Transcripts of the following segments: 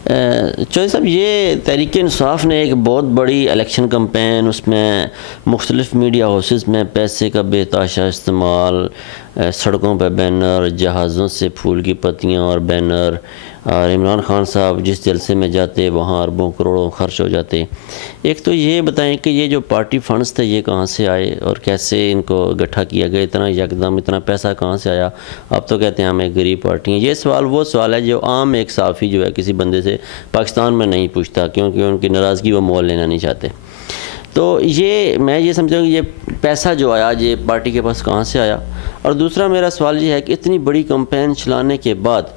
चौधरी साहब, ये तहरीक इंसाफ ने एक बहुत बड़ी इलेक्शन कैंपेन, उसमें मुख्तलिफ मीडिया हाउसेस में पैसे का बेतहाशा इस्तेमाल, सड़कों पर बैनर, जहाज़ों से फूल की पत्तियाँ और बैनर, और इमरान खान साहब जिस जलसे में जाते वहाँ अरबों करोड़ों खर्च हो जाते। एक तो ये बताएं कि ये जो पार्टी फंड्स थे ये कहाँ से आए और कैसे इनको इकट्ठा किया गया, इतना यकदम इतना पैसा कहाँ से आया? आप तो कहते हैं हम एक गरीब पार्टी हैं। ये सवाल वो सवाल है जो आम एक साफ़ी जो है किसी बंदे से पाकिस्तान में नहीं पूछता, क्योंकि उनकी नाराज़गी वो मोल लेना नहीं चाहते। तो ये मैं ये समझता हूँ कि ये पैसा जो आया ये पार्टी के पास कहाँ से आया। और दूसरा मेरा सवाल ये है कि इतनी बड़ी कैंपेन चलाने के बाद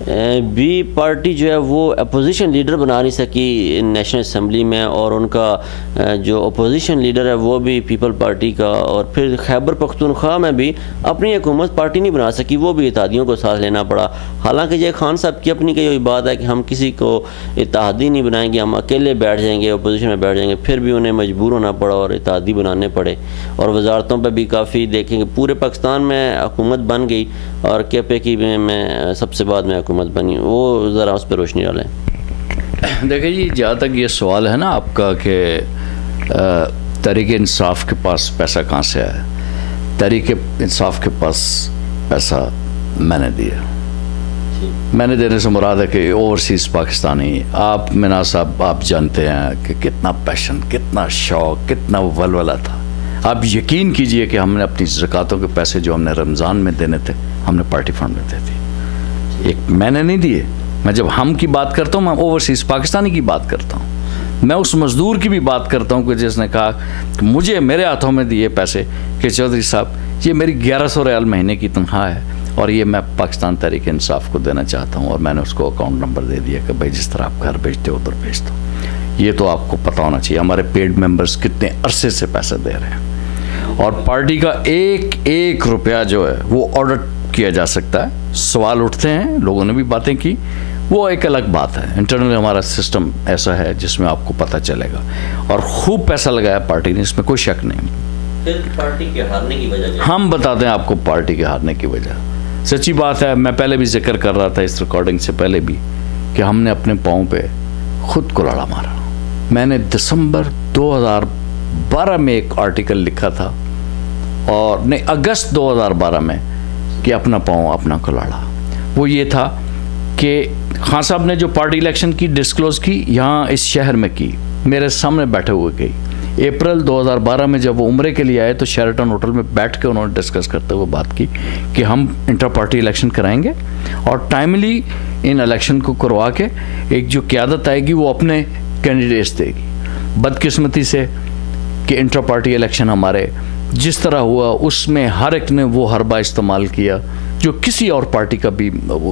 भी पार्टी जो है वो अपोजिशन लीडर बना नहीं सकी नेशनल असम्बली में, और उनका जो अपोजिशन लीडर है वो भी पीपल पार्टी का, और फिर खैबर पख्तूनख्वा में भी अपनी हुकूमत पार्टी नहीं बना सकी, वो भी इत्तेहादियों को साथ लेना पड़ा। हालांकि ये खान साहब की अपनी कही बात है कि हम किसी को इत्तेहादी नहीं बनाएंगे, हम अकेले बैठ जाएंगे, अपोजिशन में बैठ जाएंगे, फिर भी उन्हें मजबूर होना पड़ा और इत्तेहादी बनाने पड़े। और वजारतों पर भी काफ़ी देखेंगे पूरे पाकिस्तान में हुकूमत बन गई और KP की में सबसे बाद में हुकूमत बनी। वो ज़रा उस पर रोशनी डालें। देखिए जी, जहाँ तक ये सवाल है ना आपका कि तहरीक इंसाफ के पास पैसा कहाँ से आया, तहरीक इंसाफ के पास पैसा मैंने दिया। मैंने देने से मुराद है कि ओवरसीज़ पाकिस्तानी, आप मिना साहब आप जानते हैं कि कितना पैशन, कितना शौक़, कितना वलवला था। आप यकीन कीजिए कि हमने अपनी ज़कातों के पैसे जो हमने रमज़ान में देने थे हमने पार्टी फंड में दे दी। एक मैंने नहीं दिए, मैं जब हम की बात करता हूँ मैं ओवरसीज़ पाकिस्तानी की बात करता हूँ। मैं उस मज़दूर की भी बात करता हूँ कि जिसने कहा कि मुझे मेरे हाथों में दिए पैसे कि चौधरी साहब ये मेरी 1100 रियाल महीने की तनख्वाह है और ये मैं पाकिस्तान तहरीक इंसाफ को देना चाहता हूँ, और मैंने उसको अकाउंट नंबर दे दिया कि भाई जिस तरह आप घर भेजते हो उधर भेज दो। ये तो आपको पता होना चाहिए हमारे पेड मेंबर्स कितने अरसे से पैसे दे रहे हैं, और पार्टी का एक एक रुपया जो है वो ऑडिट किया जा सकता है। सवाल उठते हैं, लोगों ने भी बातें की, वो एक अलग बात है। इंटरनल हमारा सिस्टम ऐसा है जिसमें आपको पता चलेगा, और खूब पैसा लगाया पार्टी ने, इसमें कोई शक नहीं। फिर पार्टी के हारने की वजह हम बताते हैं आपको पार्टी के हारने की वजह। सच्ची बात है, मैं पहले भी जिक्र कर रहा था इस रिकॉर्डिंग से पहले भी कि हमने अपने पाँव पे खुद को लड़ा मारा। मैंने दिसंबर 2012 में एक आर्टिकल लिखा था, और नहीं अगस्त 2012 में, कि अपना पाँव अपना कुल्हाड़ा। वो ये था कि खान साहब ने जो पार्टी इलेक्शन की डिस्क्लोज की यहाँ इस शहर में की, मेरे सामने बैठे हुए गई। अप्रैल 2012 में जब वो उम्रे के लिए आए तो शेराटन होटल में बैठ के उन्होंने डिस्कस करते हुए बात की कि हम इंटर पार्टी इलेक्शन कराएंगे और टाइमली इन इलेक्शन को करवा के एक जो क़यादत आएगी वो अपने कैंडिडेट्स देगी। बदकिस्मती से कि इंटर पार्टी इलेक्शन हमारे जिस तरह हुआ उसमें हर एक ने वो हरबा इस्तेमाल किया जो किसी और पार्टी का भी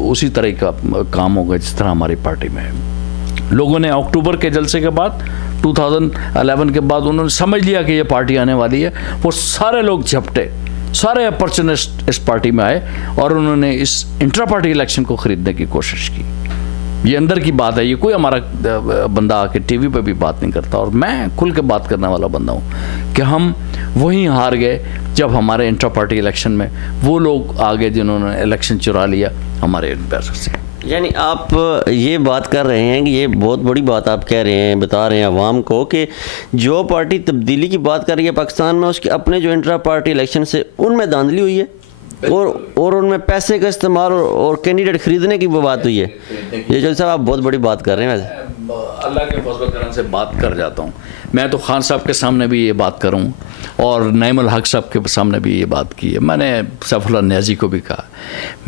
उसी तरह का काम होगा जिस तरह हमारी पार्टी में है। लोगों ने अक्टूबर के जलसे के बाद 2011 के बाद उन्होंने समझ लिया कि ये पार्टी आने वाली है, वो सारे लोग झपटे, सारे अपॉर्चुनिस्ट इस पार्टी में आए और उन्होंने इस इंट्रा पार्टी इलेक्शन को खरीदने की कोशिश की। ये अंदर की बात है, ये कोई हमारा बंदा आके टीवी पे भी बात नहीं करता, और मैं खुल के बात करने वाला बंदा हूँ कि हम वहीं हार गए जब हमारे इंट्रा पार्टी इलेक्शन में वो लोग आ गए जिन्होंने इलेक्शन चुरा लिया हमारे पैसों से। यानी आप ये बात कर रहे हैं कि ये बहुत बड़ी बात आप कह रहे हैं, बता रहे हैं अवाम को कि जो पार्टी तब्दीली की बात कर रही है पाकिस्तान में, उसके अपने जो इंट्रा पार्टी इलेक्शन से उनमें धांधली हुई है और उनमें पैसे का इस्तेमाल और कैंडिडेट खरीदने की वो बात हुई है। ये जो साहब आप बहुत बड़ी बात कर रहे हैं। वैसे अल्लाह के फजल करम से बात कर जाता हूँ मैं, तो खान साहब के सामने भी ये बात करूँ और नईमुल हक साहब के सामने भी ये बात की है। मैंने सैफुल्लाह नियाज़ी को भी कहा,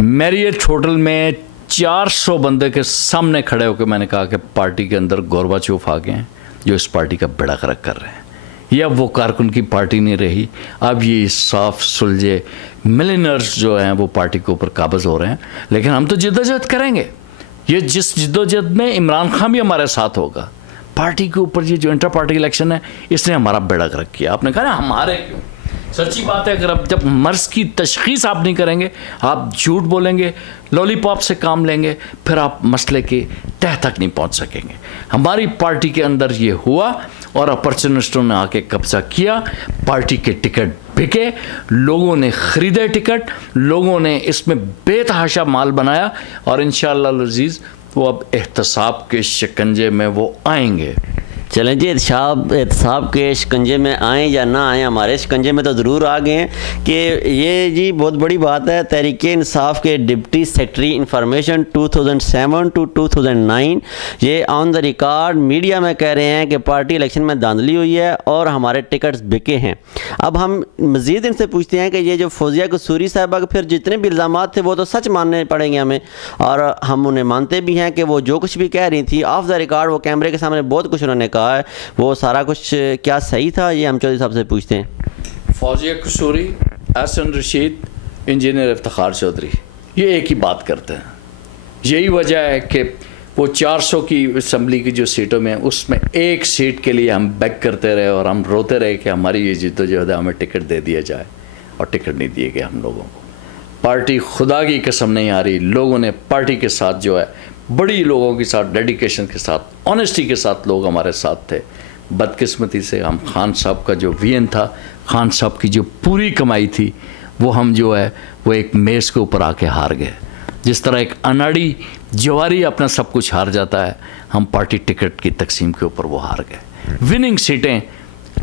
मैरियट होटल में 400 बंदे के सामने खड़े होकर मैंने कहा कि पार्टी के अंदर गोरबाचोफ आ गए हैं जो इस पार्टी का बेड़ा गर्क कर रहे हैं। ये अब वो कारकुन की पार्टी नहीं रही, अब ये साफ सुलझे मिलियनर्स जो हैं वो पार्टी के ऊपर काबज़ हो रहे हैं। लेकिन हम तो जिद्दोजहद करेंगे, ये जिस जिद्दोजहद में इमरान खान भी हमारे साथ होगा। पार्टी के ऊपर ये जो इंटर पार्टी इलेक्शन है इसने हमारा बेड़ा गर्क किया। आपने कहा ना हमारे क्यों, सच्ची बात है, अगर अब जब मर्ज़ की तशख़ीस आप नहीं करेंगे, आप झूठ बोलेंगे, लॉलीपॉप से काम लेंगे, फिर आप मसले के तह तक नहीं पहुंच सकेंगे। हमारी पार्टी के अंदर ये हुआ और अपॉर्चुनिस्टों ने आके कब्जा किया, पार्टी के टिकट बिके, लोगों ने ख़रीदे टिकट, लोगों ने इसमें बेतहाशा माल बनाया और इंशाअल्लाह अज़ीज़ वो अब एहतसाब के शिकंजे में वो आएंगे। चलें जी, एहतसाब के शिकंजे में आएँ या ना आएँ, हमारे शिकंजे में तो ज़रूर आ गए हैं कि ये जी बहुत बड़ी बात है। तहरीक इंसाफ के डिप्टी सेक्रेटरी इंफॉर्मेशन 2007 to 2009 ये ऑन द रिकॉर्ड मीडिया में कह रहे हैं कि पार्टी इलेक्शन में धांधली हुई है और हमारे टिकट्स बिके हैं। अब हम मज़ीद इनसे पूछते हैं कि ये जो फौजिया कसूरी साहबा के फिर जितने भी इल्ज़ाम थे वो तो सच मानने पड़ेंगे हमें, और हम उन्हें मानते भी हैं कि वो जो कुछ भी कह रही थी ऑफ द रिकॉर्ड, वो कैमरे के सामने बहुत कुछ उन्होंने कहा है, वो सारा कुछ क्या सही था? ये हम चौधरी साहब से पूछते हैं। फौजिया कसूरी, एहसन रशीद, इंजीनियर इफ्तिखार चौधरी ये एक ही बात करते हैं। यही वजह है कि वो 400 की असम्बली की जो सीटों में उसमें एक सीट के लिए हम बैक करते रहे और हम रोते रहे कि हमारी ये जिद्दोजहद है, हमें टिकट दे दिया जाए, और टिकट नहीं दिए गए हम लोगों को। पार्टी खुदा की कसम नहीं आ रही, लोगों ने पार्टी के साथ जो है बड़ी लोगों के साथ डेडिकेशन के साथ ऑनेस्टी के साथ लोग हमारे साथ थे। बदकिस्मती से हम खान साहब का जो विजन था, खान साहब की जो पूरी कमाई थी, वो हम जो है वो एक मेज़ के ऊपर आके हार गए। जिस तरह एक अनाड़ी जवारी अपना सब कुछ हार जाता है, हम पार्टी टिकट की तकसीम के ऊपर वो हार गए। विनिंग सीटें,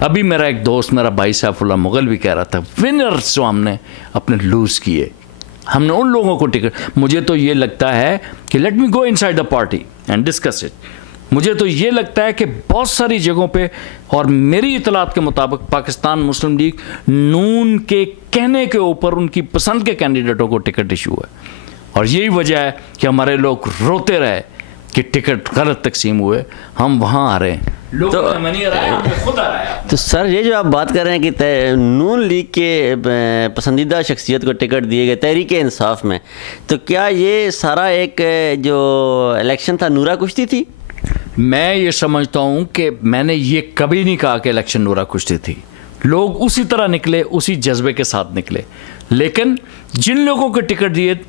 अभी मेरा एक दोस्त, मेरा भाई सैफुल्लाह मुगल भी कह रहा था, विनर्स जो हमने अपने लूज़ किए, हमने उन लोगों को टिकट, मुझे तो ये लगता है कि let me go inside the party and discuss it, मुझे तो ये लगता है कि बहुत सारी जगहों पे, और मेरी इतलात के मुताबिक पाकिस्तान मुस्लिम लीग नून के कहने के ऊपर उनकी पसंद के कैंडिडेटों को टिकट इशू है, और यही वजह है कि हमारे लोग रोते रहे कि टिकट गलत तकसीम हुए, हम वहाँ आ रहे हैं। तो सर ये जो आप बात कर रहे हैं कि नून लीग के पसंदीदा शख्सियत को टिकट दिए गए तहरीक इंसाफ में, तो क्या ये सारा एक जो इलेक्शन था नूरा कुश्ती थी? मैं ये समझता हूँ कि मैंने ये कभी नहीं कहा कि इलेक्शन नूरा कुश्ती थी। लोग उसी तरह निकले, उसी जज्बे के साथ निकले, लेकिन जिन लोगों को टिकट दिए,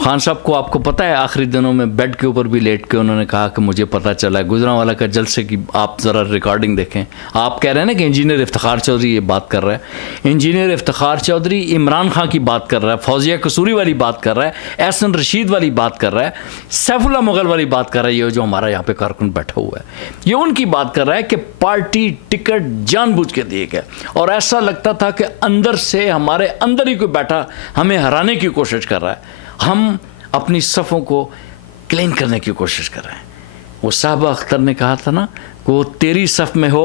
खान साहब को आपको पता है आखिरी दिनों में बेड के ऊपर भी लेट के उन्होंने कहा कि मुझे पता चला, गुजरांवाला का जलसे की आप ज़रा रिकॉर्डिंग देखें। आप कह रहे हैं ना कि इंजीनियर इफ्तिखार चौधरी ये बात कर रहा है, इंजीनियर इफ्तिखार चौधरी इमरान खान की बात कर रहा है, फौजिया कसूरी वाली बात कर रहा है, एहसन रशीद वाली बात कर रहा है, सैफुल्लाह मुगल वाली बात कर रहा है, ये जो हमारा यहाँ पे कारकुन बैठा हुआ है, ये उनकी बात कर रहा है कि पार्टी टिकट जानबूझ के दिए गए, और ऐसा लगता था कि अंदर से हमारे अंदर ही कोई बैठा हमें हराने की कोशिश कर रहा है, हम अपनी सफ़ों को क्लीन करने की कोशिश कर रहे हैं। वो साहबा अख्तर ने कहा था ना कि वो तेरी सफ़ में हो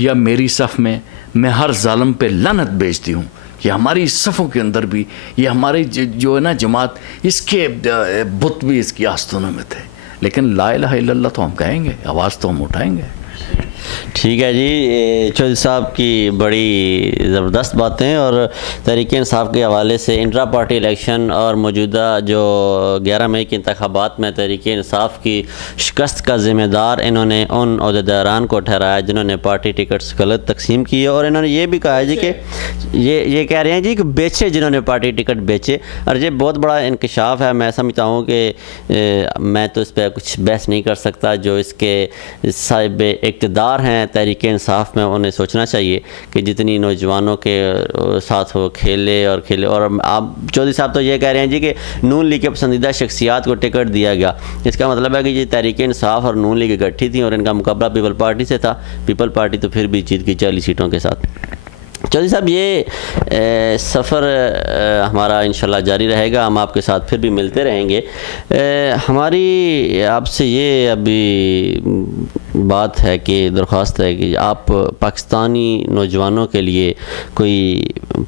या मेरी सफ़ में, मैं हर जालिम पे लानत भेजती हूँ। ये हमारी सफ़ों के अंदर भी, ये हमारी जो है ना जमात, इसके बुत भी इसकी आस्तोनों में थे, लेकिन ला इलाहा इल्लल्लाह तो हम कहेंगे, आवाज़ तो हम उठाएंगे। ठीक है जी, चौधरी साहब की बड़ी ज़बरदस्त बातें, और तहरीक इंसाफ के हवाले से इंट्रा पार्टी इलेक्शन और मौजूदा जो 11 मई के इंतखाबात में तहरीक इंसाफ की शिकस्त का ज़िम्मेदार इन्होंने उन अहदेदारान को ठहराया जिन्होंने पार्टी टिकट्स गलत तकसीम की है, और इन्होंने ये भी कहा है जी कि ये कह रहे हैं जी कि बेचे, जिन्होंने पार्टी टिकट बेचे, और ये बहुत बड़ा इंकशाफ है। मैं समझता हूँ कि मैं तो इस पर कुछ बहस नहीं कर सकता, जो इसके साहिब इक़्तिदार हैं तहरीक इंसाफ में, उन्हें सोचना चाहिए कि जितनी नौजवानों के साथ वो खेले। और आप चौधरी साहब तो ये कह रहे हैं जी कि नून लीग के पसंदीदा शख्सियात को टिकट दिया गया, इसका मतलब है कि ये तहरीक इंसाफ और नून लीग इकट्ठी थी और इनका मुकाबला पीपल पार्टी से था। पीपल पार्टी तो फिर भी जीत गई 40 सीटों के साथ। चौधरी साहब ये सफ़र हमारा इंशाल्लाह जारी रहेगा, हम आपके साथ फिर भी मिलते रहेंगे। हमारी आपसे ये अभी बात है कि दरख्वास्त है कि आप पाकिस्तानी नौजवानों के लिए कोई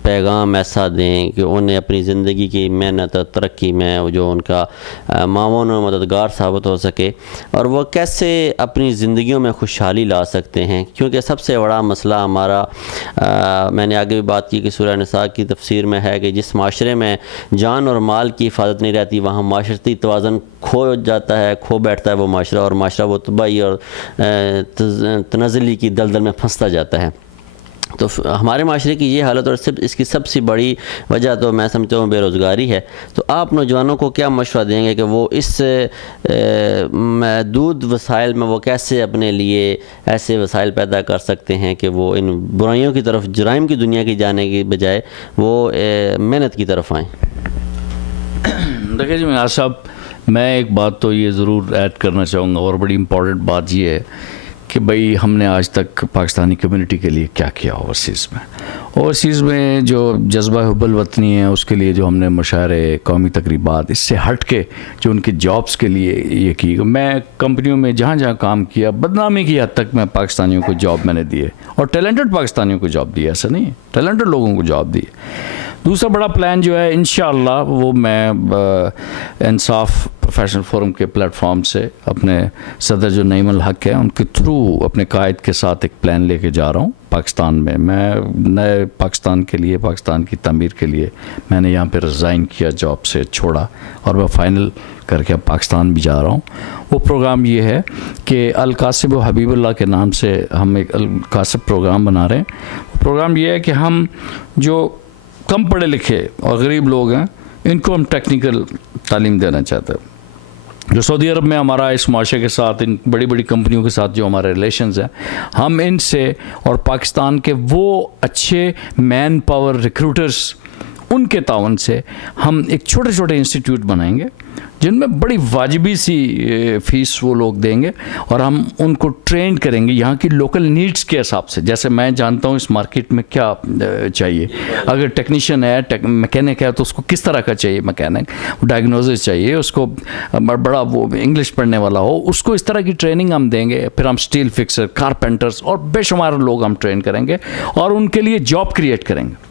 पैगाम ऐसा दें कि उन्हें अपनी ज़िंदगी की मेहनत और तरक्की में जो उनका मामून और मददगार साबित हो सके, और वो कैसे अपनी ज़िंदगियों में खुशहाली ला सकते हैं। क्योंकि सबसे बड़ा मसला हमारा, मैंने आगे भी बात की कि सूरह निसा की तफसीर में है कि जिस माशरे में जान और माल की हिफाजत नहीं रहती, वहाँ माशरती तवाज़न खो जाता है, खो बैठता है वो माशरा, और माशरा वो तबाही और तनज़ली की दलदल में फंसता जाता है। तो हमारे माशरे की ये हालत, और सिर्फ इसकी सबसे बड़ी वजह तो मैं समझता हूँ बेरोज़गारी है। तो आप नौजवानों को क्या मशवरा देंगे कि वो इस महदूद वसाइल में वो कैसे अपने लिए ऐसे वसाइल पैदा कर सकते हैं कि वो इन बुराइयों की तरफ, जुराइम की दुनिया की जाने की बजाय वो मेहनत की तरफ आएँ? देखिए जी मियां साहब, मैं एक बात तो ये ज़रूर ऐड करना चाहूँगा, और बड़ी इम्पॉर्टेंट बात ये है कि भाई हमने आज तक पाकिस्तानी कम्युनिटी के लिए क्या किया ओवरसीज़ में। ओवरसीज़ में जो जज्बा हुब्बुल वतनी है उसके लिए जो हमने मुशायरे, कौमी तकरीबात, इससे हट के जो उनके जॉब्स के लिए ये की, मैं कंपनियों में जहाँ जहाँ काम किया बदनामी की हद तक मैं पाकिस्तानियों को जॉब मैंने दिए, और टैलेंटेड पाकिस्तानियों को जॉब दी, ऐसा नहीं है, टैलेंटेड लोगों को जॉब दी। दूसरा बड़ा प्लान जो है इंशाअल्लाह वो मैं इंसाफ प्रोफेशनल फोरम के प्लेटफॉर्म से अपने सदर जो नईमुल हक है उनके थ्रू अपने कायद के साथ एक प्लान लेके जा रहा हूँ पाकिस्तान में। मैं नए पाकिस्तान के लिए, पाकिस्तान की तमीर के लिए मैंने यहाँ पे रिज़ाइन किया, जॉब से छोड़ा, और मैं फ़ाइनल करके अब पाकिस्तान भी जा रहा हूँ। वो प्रोग्राम ये है कि अल कासिब व हबीबुल्लाह के नाम से हम एक अल कासिब प्रोग्राम बना रहे हैं। प्रोग्राम ये है कि हम जो कम पढ़े लिखे और गरीब लोग हैं इनको हम टेक्निकल तालीम देना चाहते हैं। जो सऊदी अरब में हमारा इस माशरे के साथ, इन बड़ी बड़ी कंपनियों के साथ जो हमारे रिलेशंस हैं, हम इनसे और पाकिस्तान के वो अच्छे मैन पावर रिक्रूटर्स, उनके तावन से हम एक छोटे छोटे इंस्टीट्यूट बनाएंगे जिनमें बड़ी वाजिबी सी फ़ीस वो लोग देंगे, और हम उनको ट्रेन करेंगे यहाँ की लोकल नीड्स के हिसाब से। जैसे मैं जानता हूँ इस मार्केट में क्या चाहिए, अगर टेक्नीशियन है, मैकेनिक है, तो उसको किस तरह का चाहिए मैकेनिक, डायग्नोसिस चाहिए उसको, बड़ा वो इंग्लिश पढ़ने वाला हो, उसको इस तरह की ट्रेनिंग हम देंगे। फिर हम स्टील फिक्सर, कारपेंटर्स और बेशुमार लोग हम ट्रेन करेंगे और उनके लिए जॉब क्रिएट करेंगे।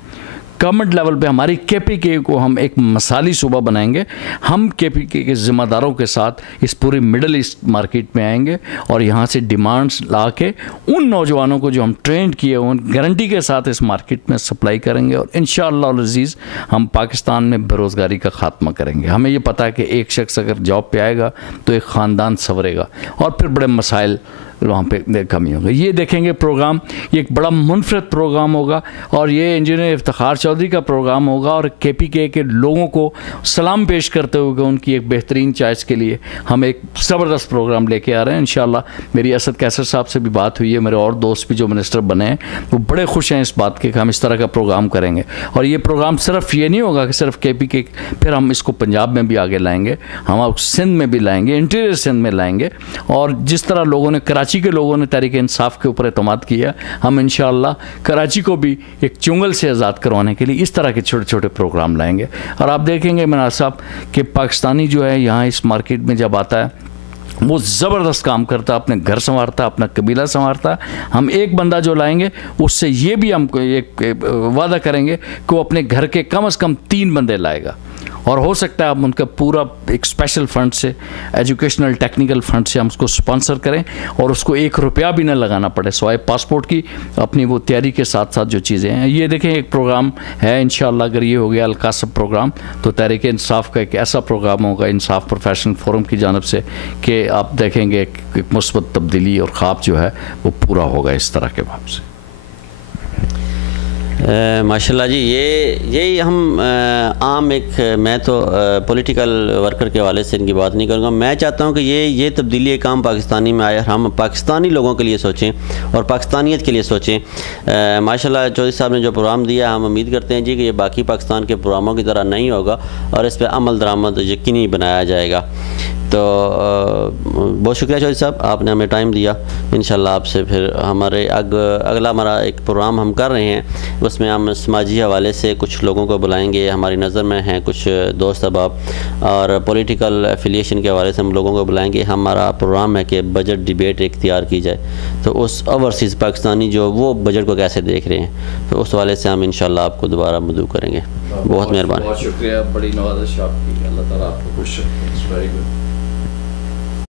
गवर्नमेंट लेवल पे हमारी KPK को हम एक मसाली सूबा बनाएंगे। हम KPK के ज़िम्मेदारों के साथ इस पूरी मिडल ईस्ट मार्केट में आएंगे और यहाँ से डिमांड्स ला के उन नौजवानों को जो हम ट्रेंड किए उन गारंटी के साथ इस मार्केट में सप्लाई करेंगे, और इंशाअल्लाह अज़ीज़ हम पाकिस्तान में बेरोज़गारी का ख़ात्मा करेंगे। हमें ये पता है कि एक शख्स अगर जॉब पे आएगा तो एक ख़ानदान संवरेगा और फिर बड़े मसाइल वहाँ पे कमी होगी। ये देखेंगे प्रोग्राम, ये एक बड़ा मुनफरद प्रोग्राम होगा, और ये इंजीनियर इफ्तिखार चौधरी का प्रोग्राम होगा, और KPK के लोगों को सलाम पेश करते हुए उनकी एक बेहतरीन चॉइस के लिए हम एक ज़बरदस्त प्रोग्राम लेके आ रहे हैं। इंशाअल्लाह मेरी असद कैसर साहब से भी बात हुई है, मेरे और दोस्त भी जो मिनिस्टर बने हैं वो बड़े खुश हैं इस बात के कि हम इस तरह का प्रोग्राम करेंगे। और ये प्रोग्राम सिर्फ ये नहीं होगा कि सिर्फ KPK, फिर हम इसको पंजाब में भी आगे लाएँगे, हम सिंध में भी लाएँगे, इंटीरियर सिंध में लाएँगे, और जिस तरह लोगों ने कराची के लोगों ने तहरीक इंसाफ के ऊपर एतमाद किया, हम इंशाअल्लाह कराची को भी एक चुंगल से आज़ाद करवाने के लिए इस तरह के छोटे छोटे प्रोग्राम लाएंगे। और आप देखेंगे मनार साहब कि पाकिस्तानी जो है यहाँ इस मार्केट में जब आता है वो ज़बरदस्त काम करता है, अपने घर संवारता, अपना कबीला संवारता। हम एक बंदा जो लाएंगे उससे ये भी हम एक वादा करेंगे कि वो अपने घर के कम से कम 3 बंदे लाएगा, और हो सकता है हम उनका पूरा एक स्पेशल फ़ंड से, एजुकेशनल टेक्निकल फ़ंड से हम उसको स्पॉन्सर करें और उसको 1 रुपया भी ना लगाना पड़े सिवाय पासपोर्ट की, अपनी वो तैयारी के साथ साथ जो चीज़ें हैं। ये देखें एक प्रोग्राम है इंशाअल्लाह, अगर ये हो गया अल-कासिब प्रोग्राम, तो तहरीक इंसाफ का एक ऐसा प्रोग्राम होगा इंसाफ प्रोफेशनल फोरम की जानब से कि आप देखेंगे एक मुस्बत तब्दीली और ख्वाब जो है वो पूरा होगा इस तरह के भाव से। माशाल्लाह जी, यही हम आम एक, मैं तो पॉलिटिकल वर्कर के हवाले से इनकी बात नहीं करूँगा। मैं चाहता हूँ कि ये तब्दीली एक आम पाकिस्तानी में आए, हम पाकिस्तानी लोगों के लिए सोचें और पाकिस्तानियत के लिए सोचें। माशाल्लाह चौधरी साहब ने जो प्रोग्राम दिया, हम उम्मीद करते हैं जी कि ये बाकी पाकिस्तान के प्रोग्रामों की तरह नहीं होगा और इस पर अमल दरामद यकीनी बनाया जाएगा। तो बहुत शुक्रिया चौधरी साहब, आपने हमें टाइम दिया। इंशाल्लाह आपसे फिर हमारे अगला हमारा एक प्रोग्राम हम कर रहे हैं, उसमें हम समाजी हवाले से कुछ लोगों को बुलाएंगे, हमारी नज़र में हैं कुछ दोस्त अहबाब, और पॉलिटिकल एफिलिएशन के हवाले से हम लोगों को बुलाएंगे। हमारा प्रोग्राम है कि बजट डिबेट एक तैयार की जाए, तो उस ओवरसीज़ पाकिस्तानी जो वो बजट को कैसे देख रहे हैं, तो उस हवाले से हम इंशाल्लाह आपको दोबारा मदऊ करेंगे। बहुत मेहरबानी, बहुत शुक्रिया, बड़ी नवाज़िश आपकी, अल्लाह ताला आपको खुश रखे। Very good.